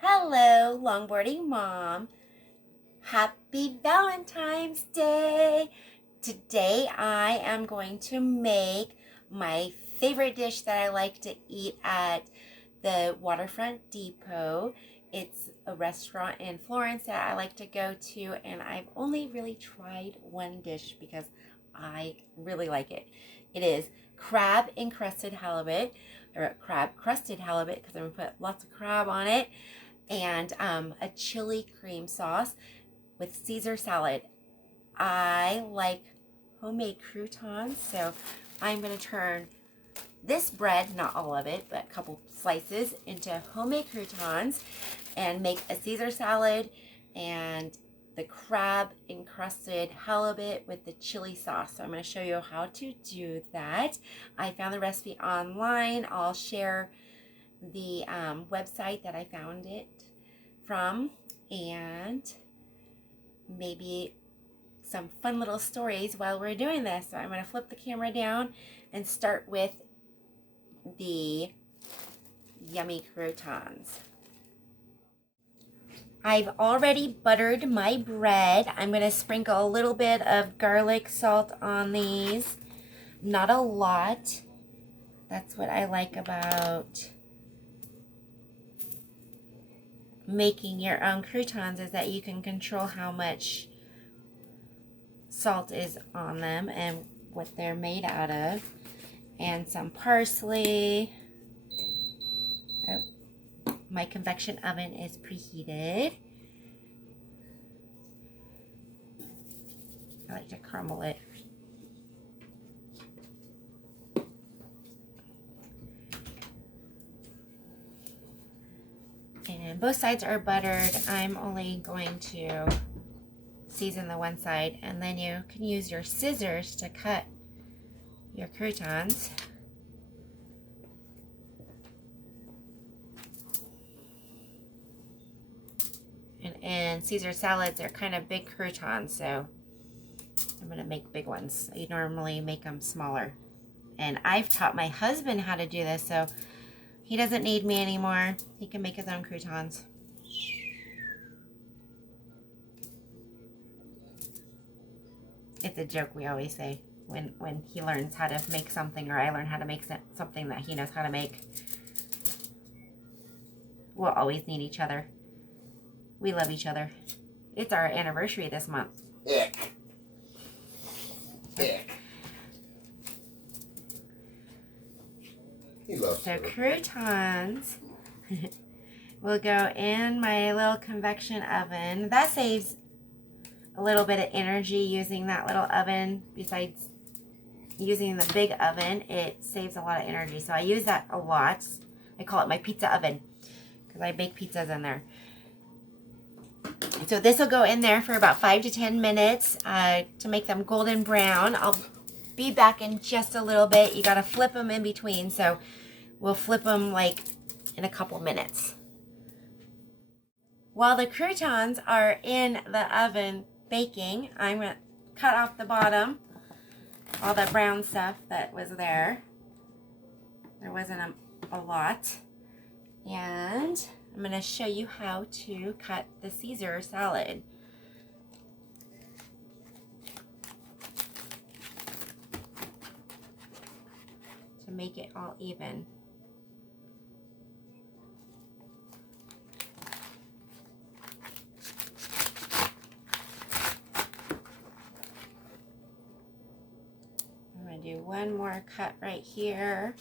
Hello, longboarding mom. Happy Valentine's Day. Today I am going to make my favorite dish that I like to eat at the Waterfront Depot. It's a restaurant in Florence that I like to go to, and I've only really tried one dish because I really like it. It is crab encrusted halibut, or crab crusted halibut, because I'm going to put lots of crab on it, and a chili cream sauce with Caesar salad. I like homemade croutons, so I'm going to turn this bread, not all of it, but a couple slices, into homemade croutons and make a Caesar salad and the crab encrusted halibut with the chili sauce. So I'm going to show you how to do that. I found the recipe online. I'll share the website that I found it from, and maybe some fun little stories while we're doing this. So I'm going to flip the camera down and start with the yummy croutons. I've already buttered my bread. I'm going to sprinkle a little bit of garlic salt on these. Not a lot. That's what I like about making your own croutons, is that you can control how much salt is on them and what they're made out of. And some parsley. Oh, my convection oven is preheated. I like to crumble it. And both sides are buttered. I'm only going to season the one side, and then you can use your scissors to cut your croutons. And in Caesar salads, they're kind of big croutons, so I'm going to make big ones. I normally make them smaller. And I've taught my husband how to do this, so he doesn't need me anymore. He can make his own croutons. It's a joke we always say when he learns how to make something, or I learn how to make something that he knows how to make. We'll always need each other. We love each other. It's our anniversary this month. Ick. Ick. He loves So her. croutons will go in my little convection oven. That saves a little bit of energy using that little oven. Besides using the big oven, it saves a lot of energy. So I use that a lot. I call it my pizza oven because I bake pizzas in there. So this will go in there for about 5 to 10 minutes to make them golden brown. I'll be back in just a little bit. You got to flip them in between, so we'll flip them like in a couple minutes. While the croutons are in the oven baking, I'm going to cut off the bottom, all the brown stuff that was there. There wasn't a lot. And I'm going to show you how to cut the Caesar salad. To make it all even. I'm going to do one more cut right here.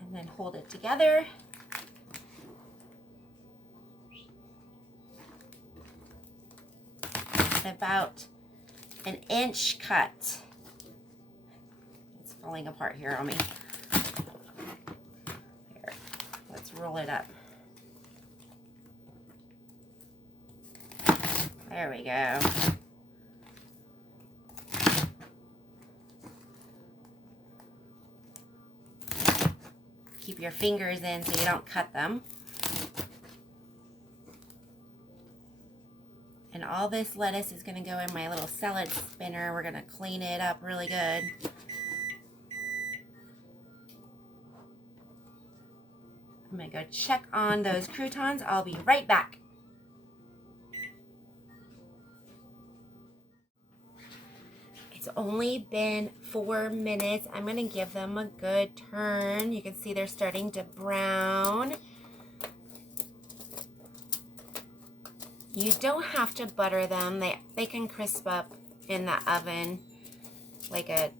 And then hold it together. About an inch cut. It's falling apart here on me. Here, let's roll it up. There we go. Keep your fingers in so you don't cut them. And all this lettuce is going to go in my little salad spinner. We're going to clean it up really good. I'm gonna go check on those croutons. I'll be right back. It's only been 4 minutes. I'm gonna give them a good turn. You can see they're starting to brown. You don't have to butter them. They can crisp up in the oven like a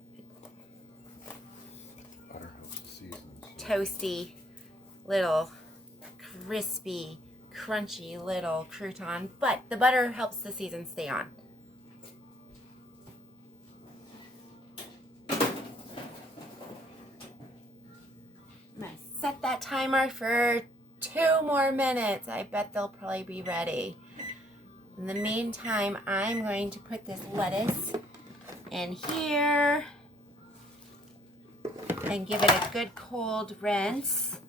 Butter helps the seasons. Toasty, little, crispy, crunchy little crouton. But the butter helps the season stay on. I'm gonna set that timer for 2 more minutes. I bet they'll probably be ready. In the meantime, I'm going to put this lettuce in here and give it a good cold rinse.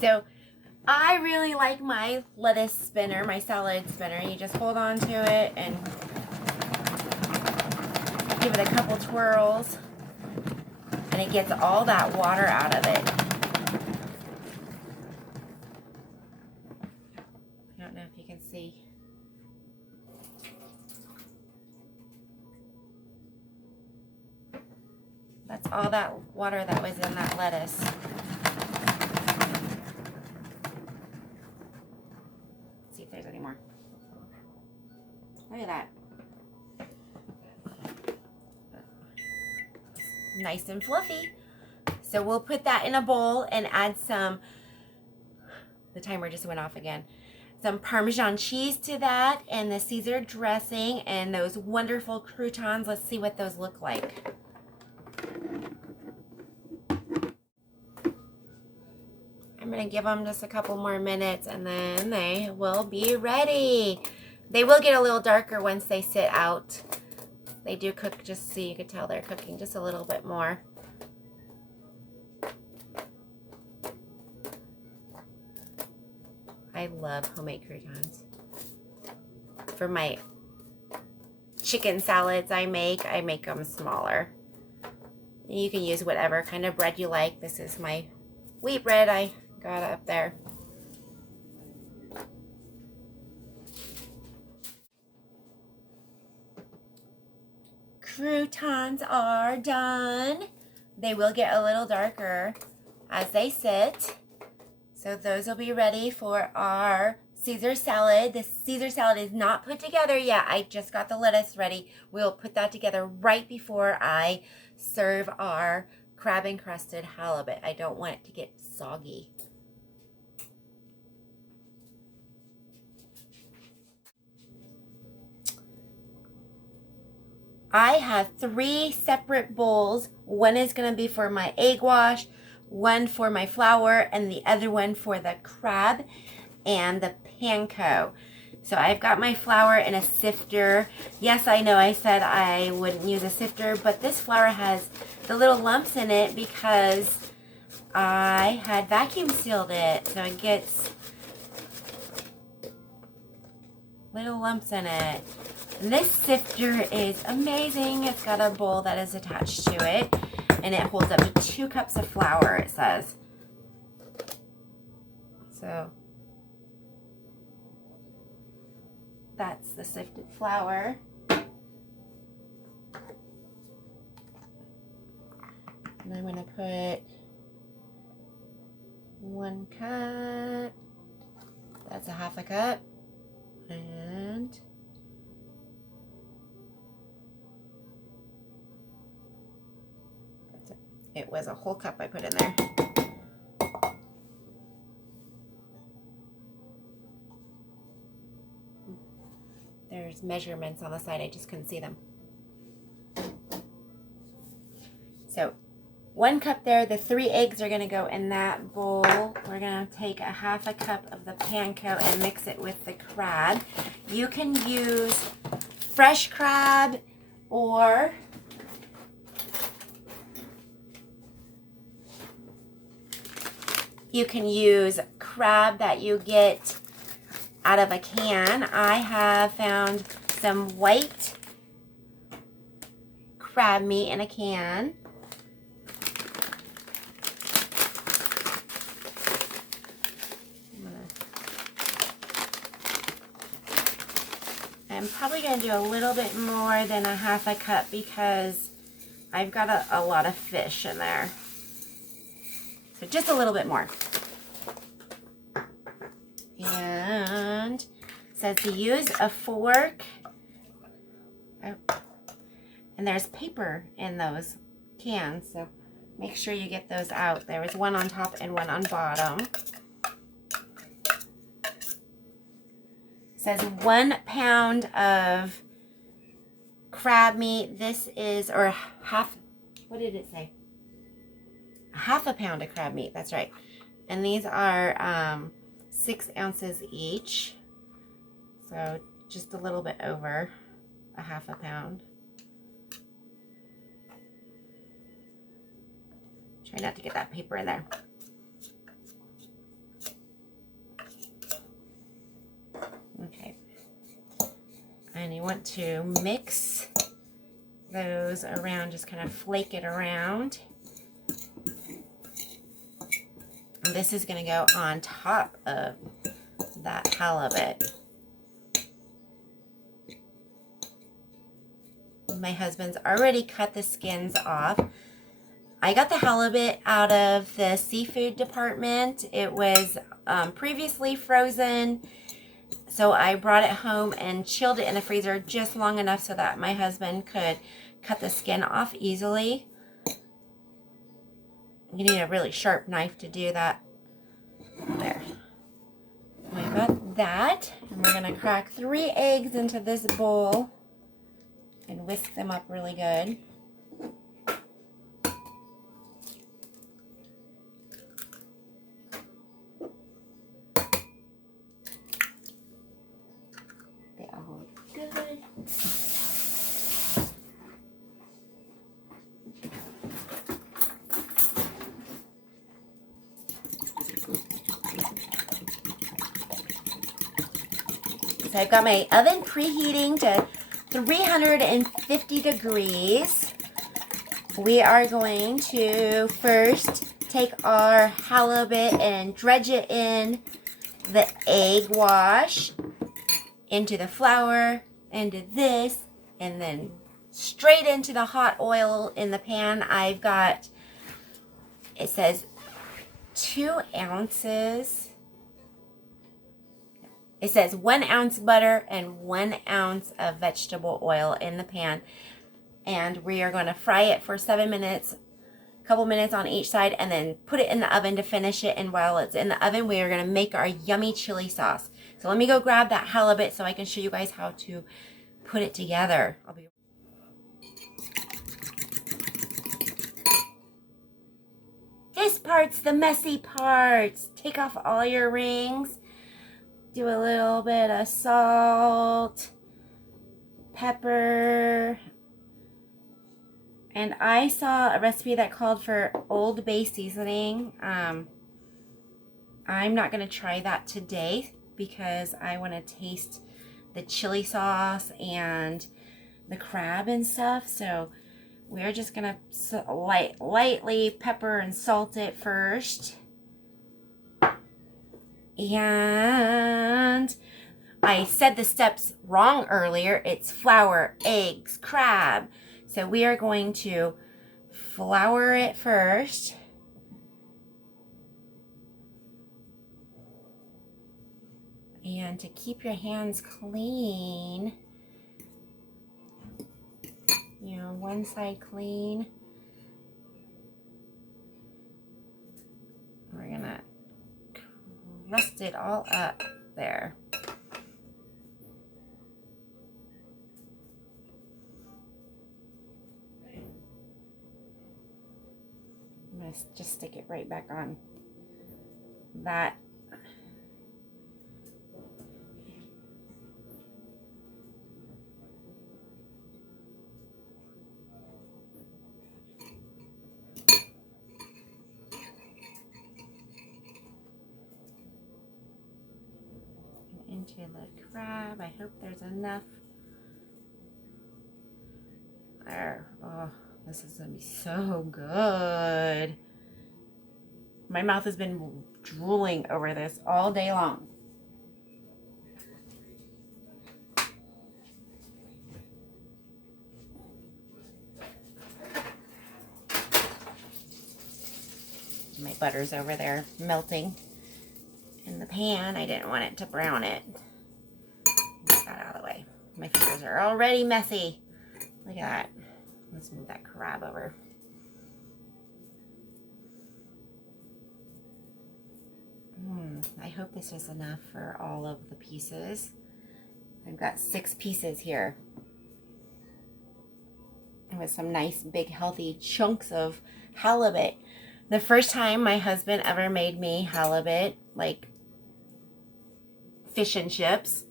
So I really like my lettuce spinner, my salad spinner. You just hold on to it and give it a couple twirls and it gets all that water out of it. I don't know if you can see. That's all that water that was in that lettuce. See if there's any more. Look at that. Nice and fluffy. So we'll put that in a bowl and add some, the timer just went off again, some Parmesan cheese to that and the Caesar dressing and those wonderful croutons. Let's see what those look like. I'm going to give them just a couple more minutes and then they will be ready. They will get a little darker once they sit out. They do cook, just so you can tell they're cooking just a little bit more. I love homemade croutons. For my chicken salads I make them smaller. You can use whatever kind of bread you like. This is my wheat bread I got up there. Croutons are done. They will get a little darker as they sit. So those will be ready for our Caesar salad. The Caesar salad is not put together yet. I just got the lettuce ready. We'll put that together right before I serve our crab encrusted halibut. I don't want it to get soggy. I have 3 separate bowls. One is going to be for my egg wash, one for my flour, and the other one for the crab and the panko. So I've got my flour in a sifter. Yes, I know I said I wouldn't use a sifter, but this flour has the little lumps in it because I had vacuum sealed it. So it gets little lumps in it. And this sifter is amazing. It's got a bowl that is attached to it, and it holds up to 2 cups of flour, it says. So that's the sifted flour. And I'm going to put 1 cup. That's a 1/2 cup. And it was a whole cup I put in there. There's measurements on the side. I just couldn't see them. So 1 cup there. The 3 eggs are going to go in that bowl. We're going to take a 1/2 cup of the panko and mix it with the crab. You can use fresh crab or You can use crab that you get out of a can. I have found some white crab meat in a can. I'm probably going to do a little bit more than a half a cup because I've got a lot of fish in there. So just a little bit more. And it says to use a fork. Oh. And there's paper in those cans, so make sure you get those out. There was one on top and one on bottom. It says 1 pound of crab meat. This is, or half, what did it say? Half a pound of crab meat, that's right. And these are 6 ounces each. So just a little bit over a half a pound. Try not to get that paper in there. Okay. And you want to mix those around, just kind of flake it around. And this is going to go on top of that halibut. My husband's already cut the skins off. I got the halibut out of the seafood department. It was previously frozen, so I brought it home and chilled it in the freezer just long enough so that my husband could cut the skin off easily. You need a really sharp knife to do that. There. We got that, and we're gonna crack 3 eggs into this bowl and whisk them up really good. Good. So I've got my oven preheating to 350 degrees. We are going to first take our halibut and dredge it in the egg wash, into the flour, into this, and then straight into the hot oil in the pan. I've got, it says 2 ounces. It says 1 ounce butter and 1 ounce of vegetable oil in the pan. And we are going to fry it for 7 minutes, a couple minutes on each side, and then put it in the oven to finish it. And while it's in the oven, we are going to make our yummy chili sauce. So let me go grab that halibut so I can show you guys how to put it together. This part's the messy parts. Take off all your rings. Do a little bit of salt, pepper. And I saw a recipe that called for Old Bay seasoning. I'm not going to try that today because I want to taste the chili sauce and the crab and stuff. So we're just going to lightly pepper and salt it first. And I said the steps wrong earlier. It's flour, eggs, crab. So we are going to flour it first. And to keep your hands clean, you know, one side clean, we're gonna crust it all up there. I'm gonna just stick it right back on that. the crab. I hope there's enough. There. Oh, this is going to be so good. My mouth has been drooling over this all day long. My butter's over there melting in the pan. I didn't want it to brown it. Get that out of the way. My fingers are already messy. Look at that. Let's move that crab over. I hope this is enough for all of the pieces. I've got 6 pieces here. With some nice big healthy chunks of halibut. The first time my husband ever made me halibut, like fish and chips,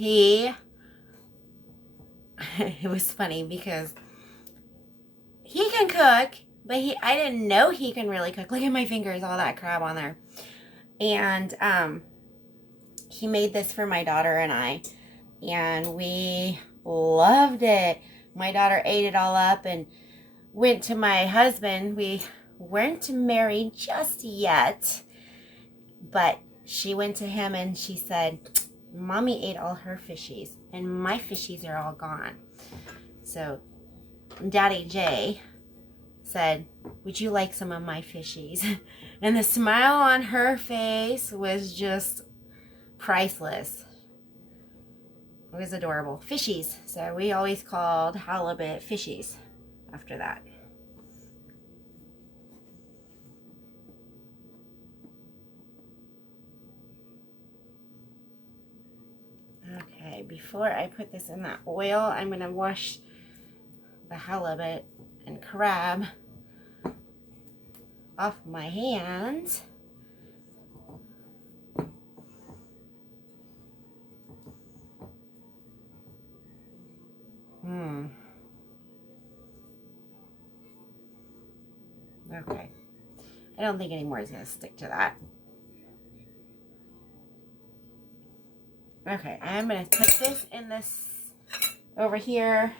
it was funny because he can cook, but I didn't know he can really cook. Look at my fingers, all that crab on there. And he made this for my daughter and I, and we loved it. My daughter ate it all up and went to my husband. We weren't married just yet, but she went to him and she said, Mommy ate all her fishies and my fishies are all gone. So Daddy Jay said, would you like some of my fishies? And the smile on her face was just priceless. It was adorable. Fishies. So we always called halibut fishies after that. Okay, before I put this in that oil, I'm going to wash the halibut and crab off my hands. Okay. I don't think any more is going to stick to that. Okay, I'm going to put this in this over here.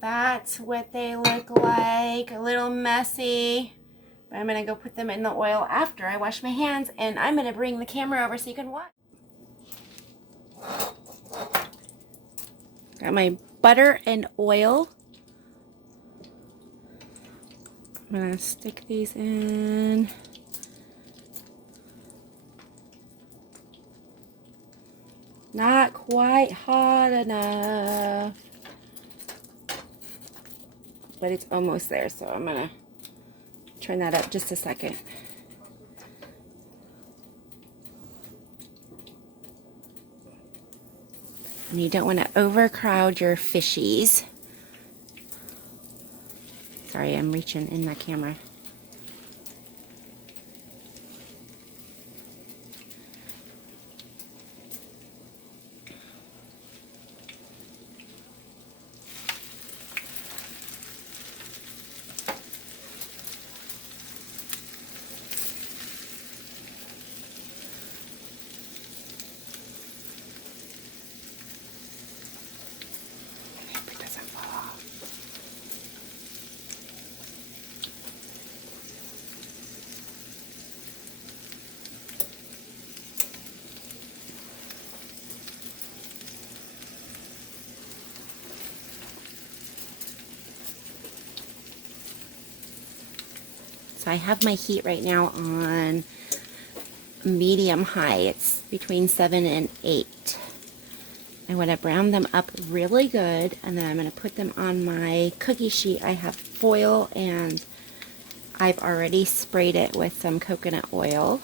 That's what they look like. A little messy. But I'm going to go put them in the oil after I wash my hands. And I'm going to bring the camera over so you can watch. Got my butter and oil. I'm going to stick these in. Not quite hot enough. But it's almost there, so I'm going to turn that up just a second. And you don't want to overcrowd your fishies. Sorry, I'm reaching in the camera. So I have my heat right now on medium high. It's between 7 and 8. I want to brown them up really good, and then I'm going to put them on my cookie sheet. I have foil, and I've already sprayed it with some coconut oil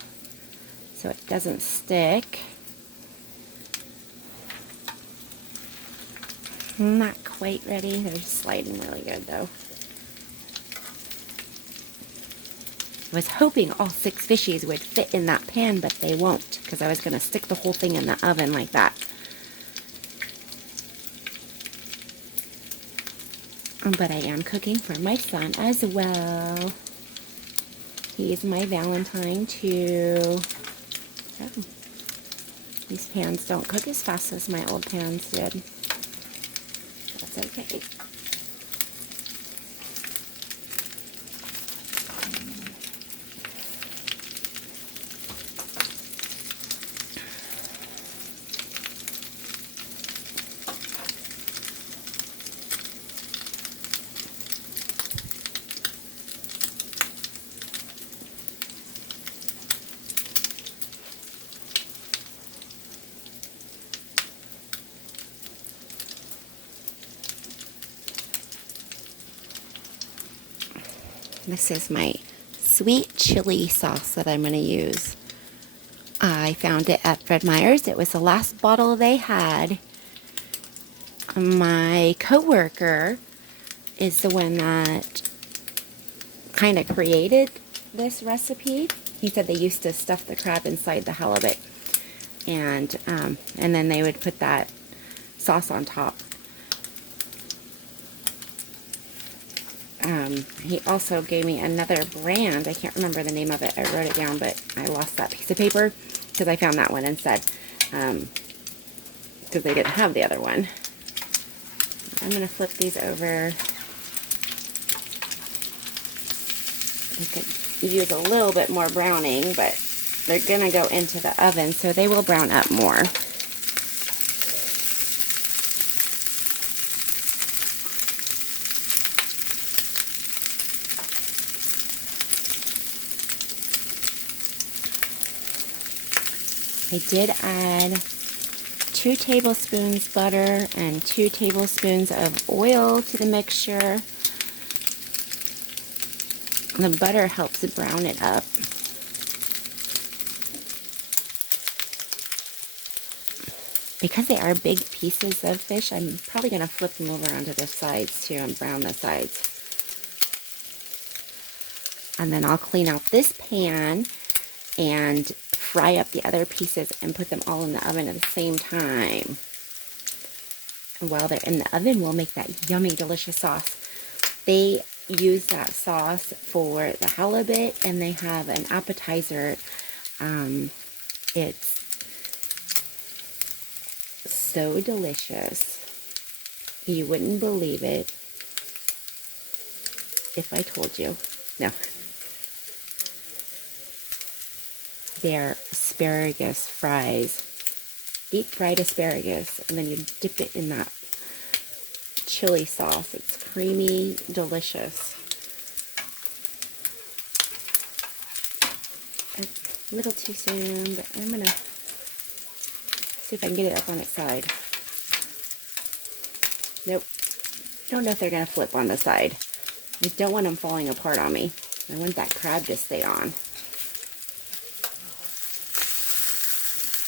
so it doesn't stick. Not quite ready. They're sliding really good though. I was hoping all 6 fishies would fit in that pan, but they won't, because I was going to stick the whole thing in the oven like that. But I am cooking for my son as well. He's my Valentine too. Oh, these pans don't cook as fast as my old pans did. That's okay. This is my sweet chili sauce that I'm going to use. I found it at Fred Meyer's. It was the last bottle they had. My coworker is the one that kind of created this recipe. He said they used to stuff the crab inside the halibut, and then they would put that sauce on top. He also gave me another brand. I can't remember the name of it. I wrote it down, but I lost that piece of paper because I found that one instead, because they didn't have the other one. I'm going to flip these over. I could use a little bit more browning, but they're going to go into the oven, so they will brown up more. I did add 2 tablespoons butter and 2 tablespoons of oil to the mixture. The butter helps brown it up. Because they are big pieces of fish, I'm probably going to flip them over onto the sides too and brown the sides. And then I'll clean out this pan and fry up the other pieces and put them all in the oven at the same time. And while they're in the oven, we'll make that yummy, delicious sauce. They use that sauce for the halibut, and they have an appetizer. It's so delicious. You wouldn't believe it if I told you. No. They're asparagus fries. Deep fried asparagus, and then you dip it in that chili sauce. It's creamy, delicious. A little too soon, but I'm gonna see if I can get it up on its side. Nope. Don't know if they're gonna flip on the side. I don't want them falling apart on me. I want that crab to stay on.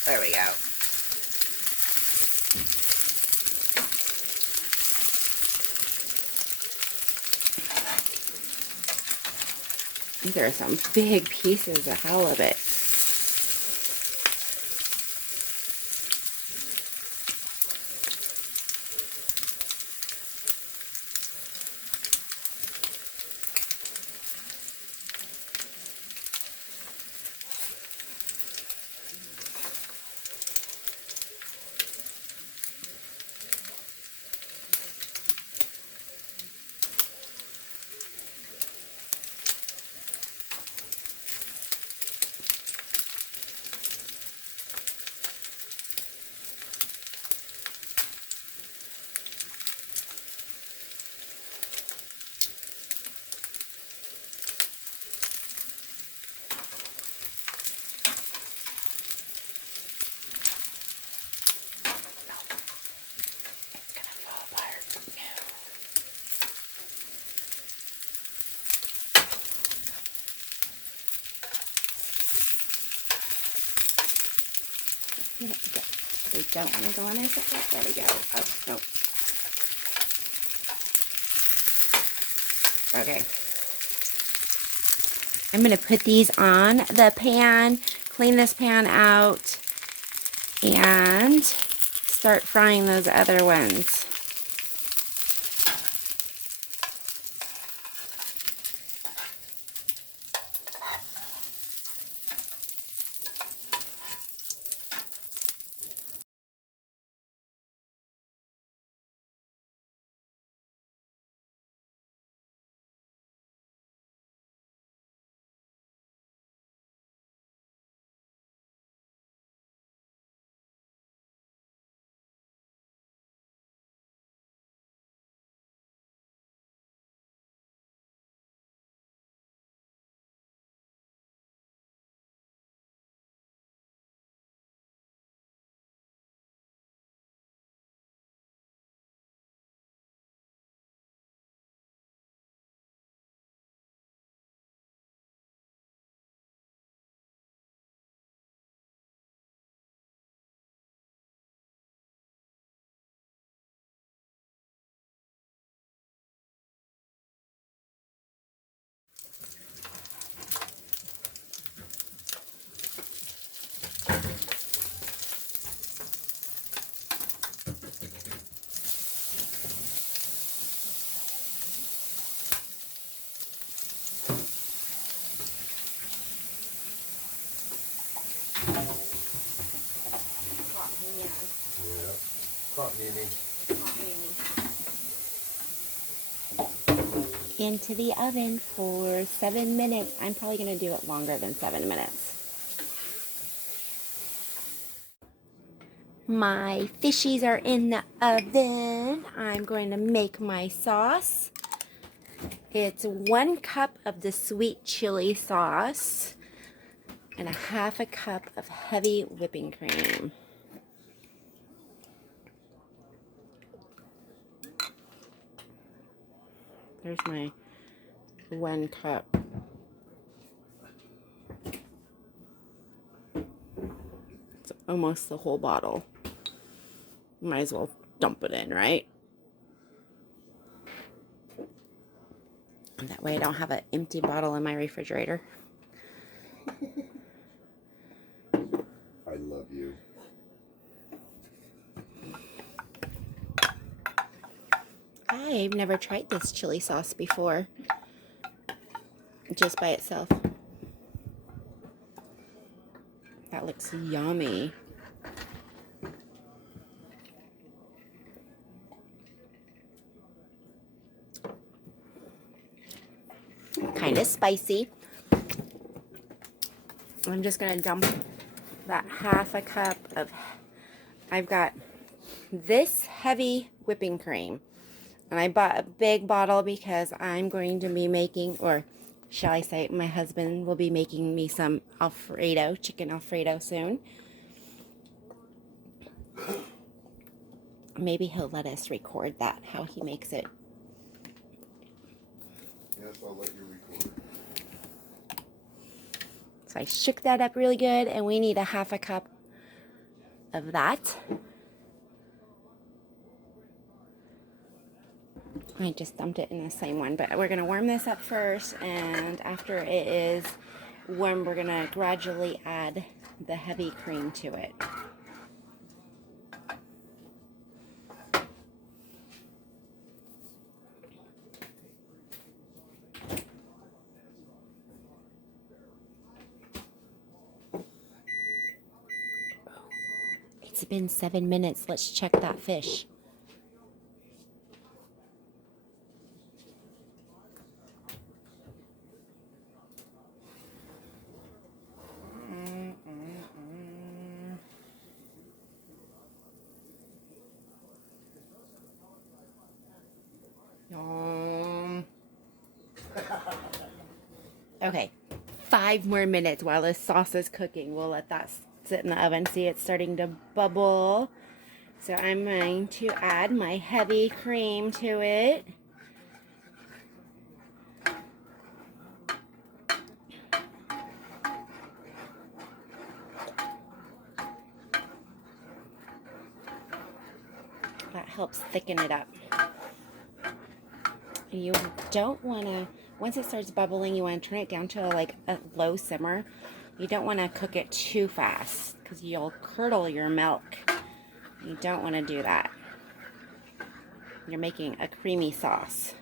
There we go. These are some big pieces of halibut. They don't want to go on there. There we go. Oh, nope. Okay. I'm going to put these on the pan, clean this pan out, and start frying those other ones. Hot Mimi. Into the oven for 7 minutes. I'm probably going to do it longer than 7 minutes. My fishies are in the oven. I'm going to make my sauce. It's 1 cup of the sweet chili sauce and a 1/2 cup of heavy whipping cream. There's my 1 cup. It's almost the whole bottle. Might as well dump it in, right? And that way I don't have an empty bottle in my refrigerator. I love you. I've never tried this chili sauce before, just by itself. That looks yummy. Kind of spicy. I'm just going to dump that 1/2 cup of, I've got this heavy whipping cream. And I bought a big bottle because I'm going to be making, or shall I say, my husband will be making me some Alfredo, chicken Alfredo soon. Maybe he'll let us record that, how he makes it. Yes, I'll let you record. So I shook that up really good, and we need a 1/2 cup of that. I just dumped it in the same one, but we're going to warm this up first, and after it is warm, we're going to gradually add the heavy cream to it. It's been 7 minutes. Let's check that fish. Okay, 5 more minutes while this sauce is cooking. We'll let that sit in the oven. See, it's starting to bubble. So I'm going to add my heavy cream to it. That helps thicken it up. You don't want to, once it starts bubbling, you want to turn it down to like a low simmer. You don't want to cook it too fast because you'll curdle your milk. You don't want to do that. You're making a creamy sauce.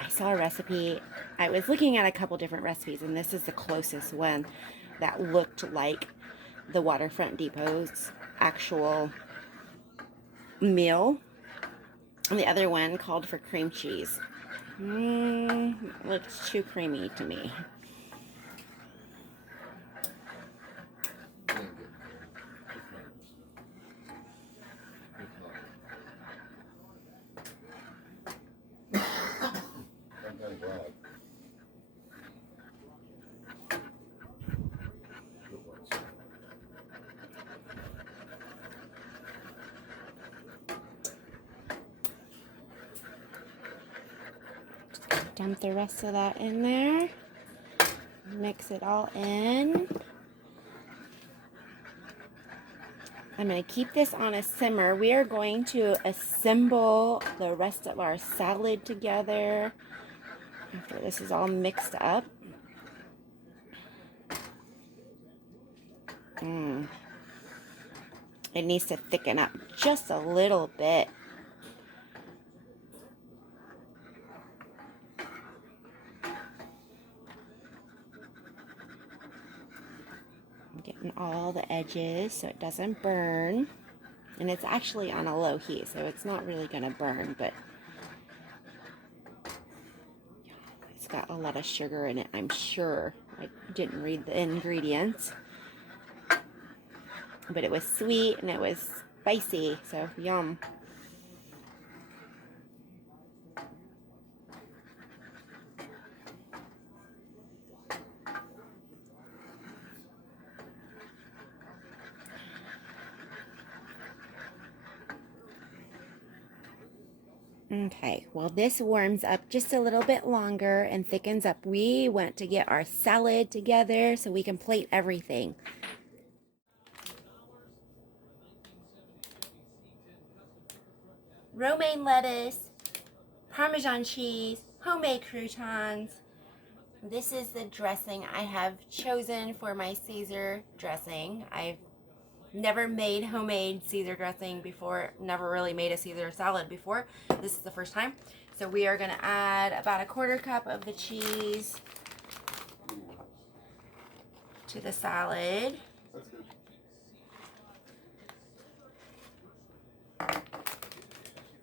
I saw a recipe. I was looking at a couple different recipes, and this is the closest one that looked like the Waterfront Depot's actual meal. And the other one called for cream cheese. Looks too creamy to me. I'm kind of glad. Dump the rest of that in there. Mix it all in. I'm going to keep this on a simmer. We are going to assemble the rest of our salad together after this is all mixed up. It needs to thicken up just a little bit. Getting all the edges so it doesn't burn. And it's actually on a low heat, so it's not really going to burn, but it's got a lot of sugar in it, I'm sure. I didn't read the ingredients. But it was sweet and it was spicy, so yum. Okay, well this warms up just a little bit longer and thickens up. We went to get our salad together so we can plate everything. Romaine lettuce, Parmesan cheese, homemade croutons. This is the dressing I have chosen for my Caesar dressing. I've never made homemade Caesar dressing before, never really made a Caesar salad before. This is the first time. So we are going to add about a 1/4 cup of the cheese to the salad. That's good.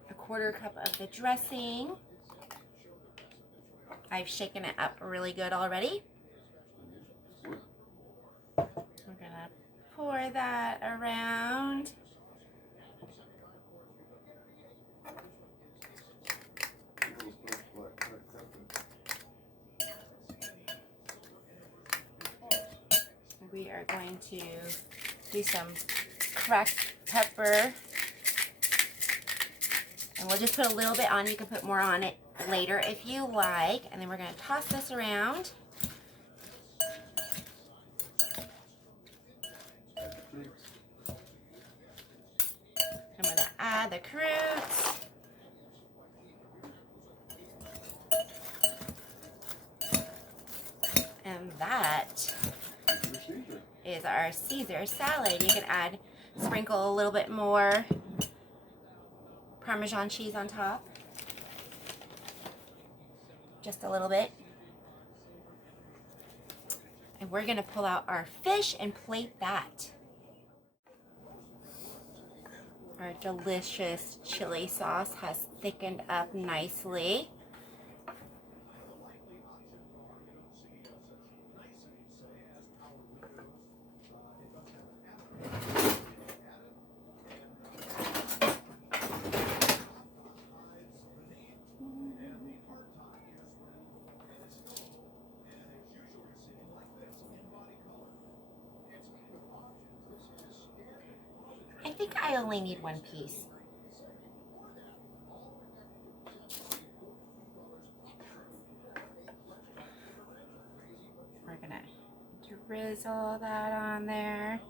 A 1/4 cup of the dressing. I've shaken it up really good already. We're going to pour that around. We are going to do some cracked pepper. And we'll just put a little bit on. You can put more on it later if you like. And then we're going to toss this around. I'm going to add the fruits. And that is our Caesar salad. You can sprinkle a little bit more Parmesan cheese on top. Just a little bit. And we're going to pull out our fish and plate that. Our delicious chili sauce has thickened up nicely. I think I only need one piece. We're gonna drizzle that on there.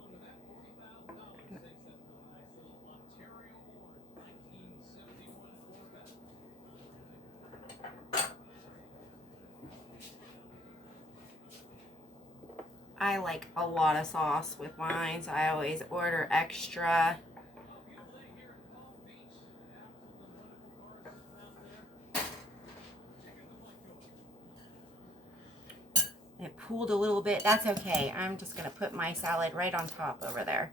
I like a lot of sauce with mine, so I always order extra. It pooled a little bit. That's okay. I'm just going to put my salad right on top over there.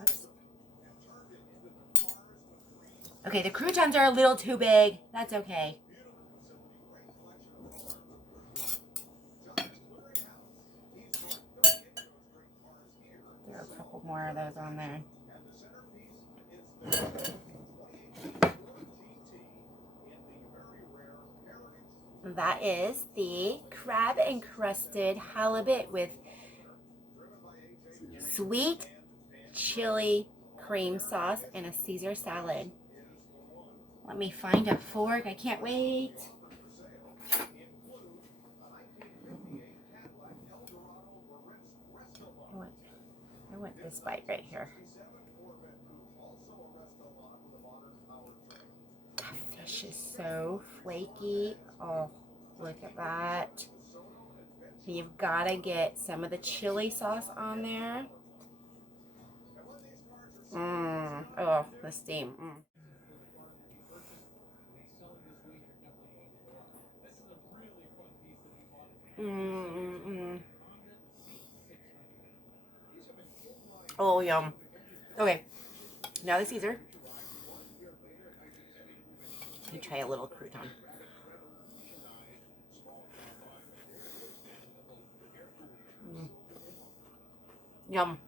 Oops. Okay, the croutons are a little too big. That's okay. There are a couple more of those on there. That is the crab encrusted halibut with sweet chili cream sauce and a Caesar salad. Let me find a fork. I can't wait. I want this bite right here. That fish is so flaky. Oh, look at that. You've got to get some of the chili sauce on there. Oh, the steam. Oh, yum. Okay, now the Caesar. Let me try a little crouton. Yum.